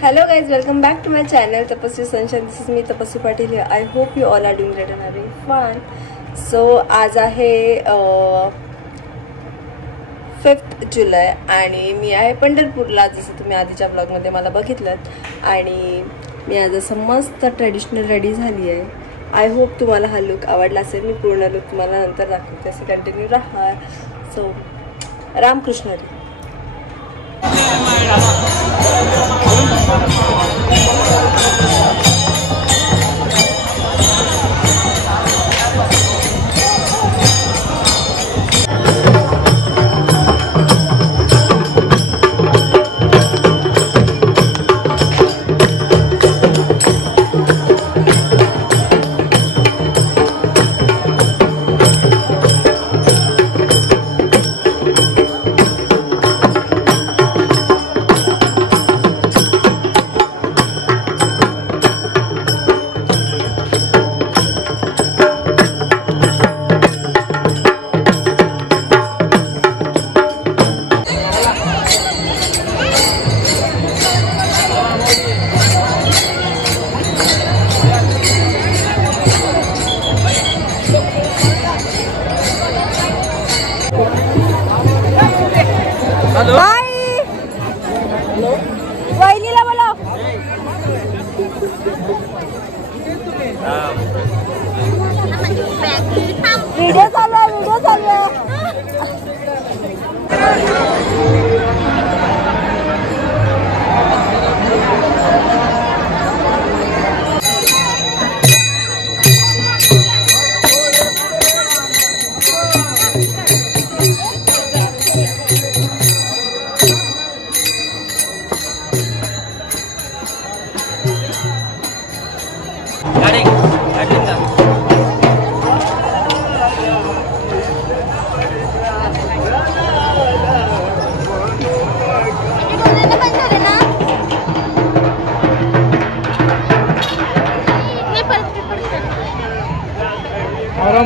Hello guys, welcome back to my channel Tapasvi Sunshine. This is me Tapasvi Patil here. I hope you all are doing great and having fun. So आज आहे 5th जुलै आणि मी आहे पंढरपूरला, जसं तुम्ही आधीच्या blog मध्ये मला बघितलं. आणि मी आज असं मस्त ट्रेडिशनल रेडी झाली आहे. आय होप तुम्हाला हा लुक आवडला असेल. मी पूर्ण लुक तुम्हाला नंतर दाखवते, असे कंटिन्यू राहा. सो रामकृष्ण हरी. वहिनीला बोला. व्हिडिओ चालू आहे.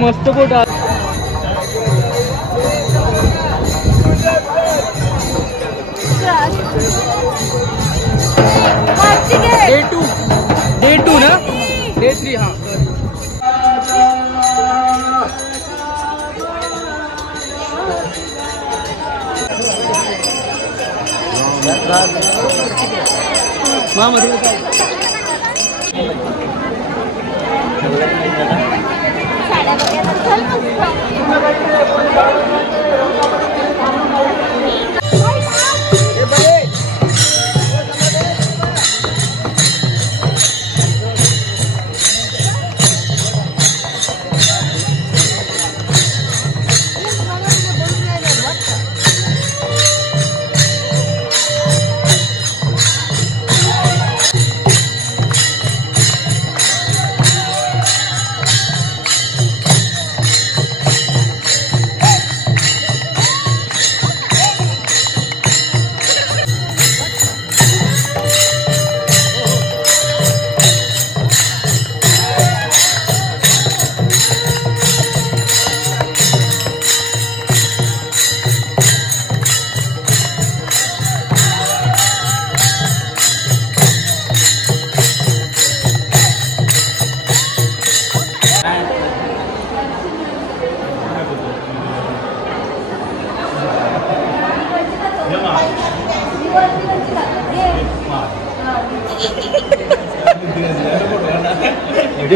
मस्त फोटो डे टू ना डे 3 हाँ.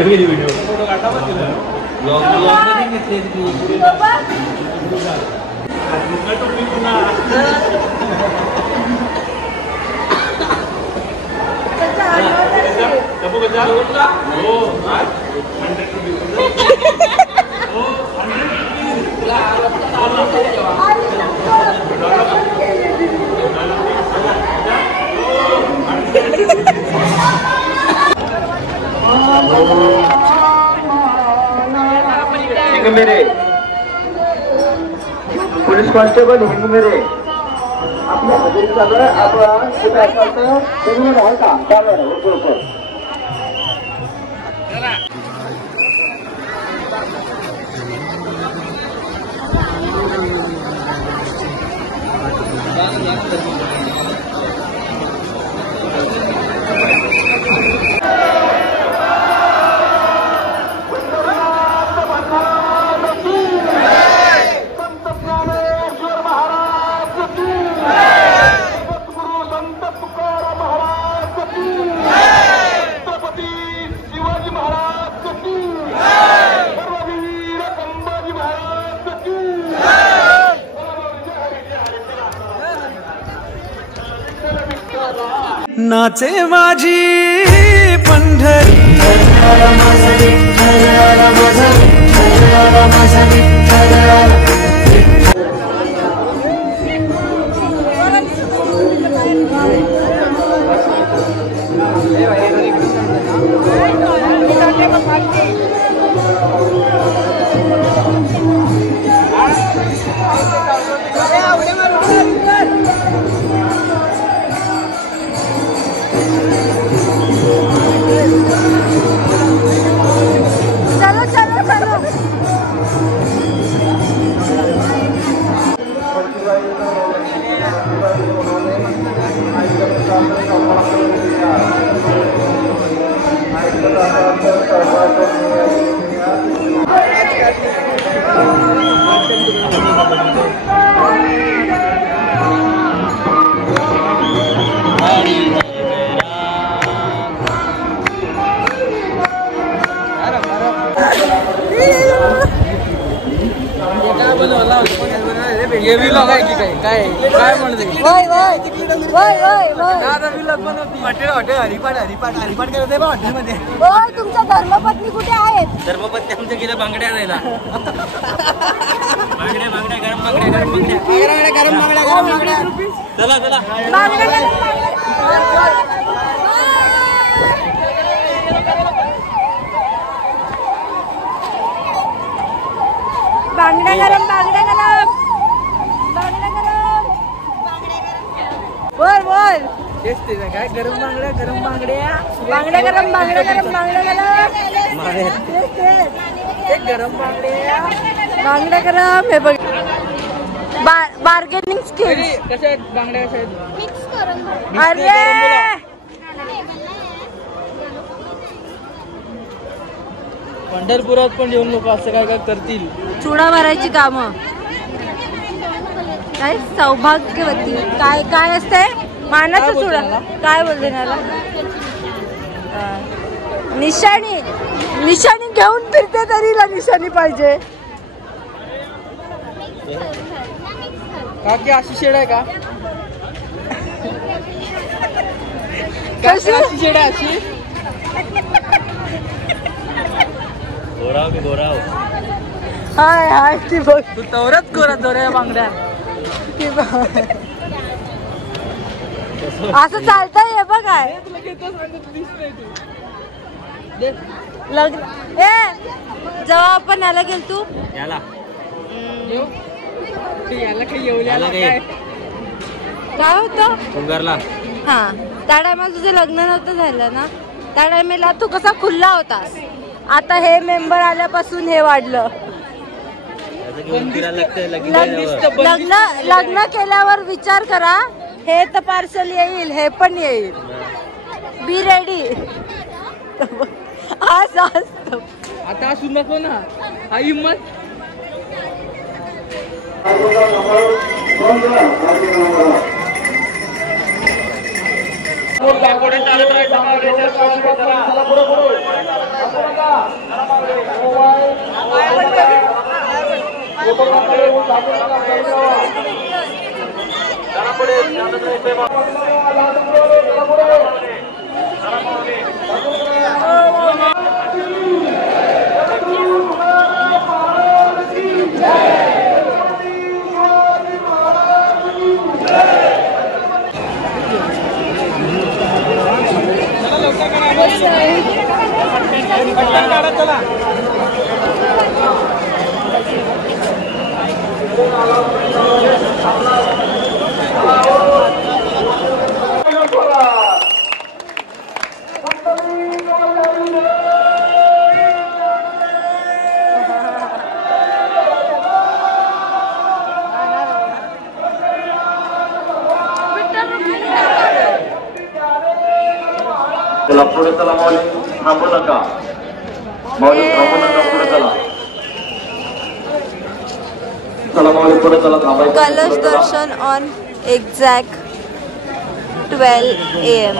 वीडियो मेरे पुलिस कांस्टेबल हिंग मेरे आपल्या हजेरी चालू आहे. आपण कुठे असाल तर तुम्ही राहा का चालू आहे. नाचे माझी पंढरी ये व्लॉग आहे की काय काय म्हणते हरिपाठ करते बा हॉटेलमध्ये. तुमच्या धर्मपत्नी कुठे आहेत? धर्मपत्नी आमच्या गेल्या बांगड्या आणायला. बांगड्या गरम बांगड्या चला चला बांगड्या गरम बोल बोल तेच ते काय गरम बांगड्या बांगड्या गरम बांगड्या गरम हे बघ बार्गेनिंग स्किल कशा आहेत बांगड्या कशा आहेत. अरे पंढरपुरात पण येऊन लोक असं काय काय करतील. चुडा भरायची कामं काय सौभाग्यवती काय काय असते मानाचा चुडा काय बोलते त्याला निशाणी घेऊन फिरते तरी निशाणी पाहिजे. काकी अशी शेड आहे का? कशी अशी शेड आहे अशी गोराव हाय हाय ती बघ तू तवरच गोऱ्या बांगड्या असं चालतंय हे बघ काय लग्न जेव्हा आपण याला गेल तू याला काही येऊ काय होतं डोंगरला. हा त्या टायमाला तुझं लग्न नव्हतं झालं ना त्या टायमेला तू कसा खुल्ला होतास. आता हे मेंबर आल्यापासून हे वाढलं. लग्न केल्यावर विचार करा हे तर पार्सल येईल हे पण येईल. Be ready. आता असू नको ना हा हिम्मत. चला पुढे चला माऊली थांबू नका पुढे चला चला माऊली पुढे चला थांबायचं. कलश दर्शन ऑन एक्झॅक्ट 12 AM.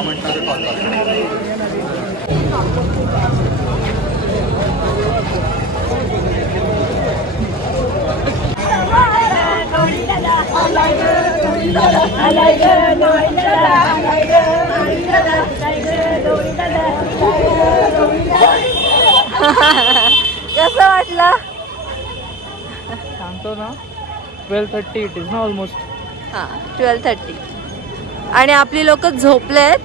कसं वाटलं? सांगतो ना 12:30 इट इज ना ऑलमोस्ट. हां 12:30 आणि आपली लोक झोपलेत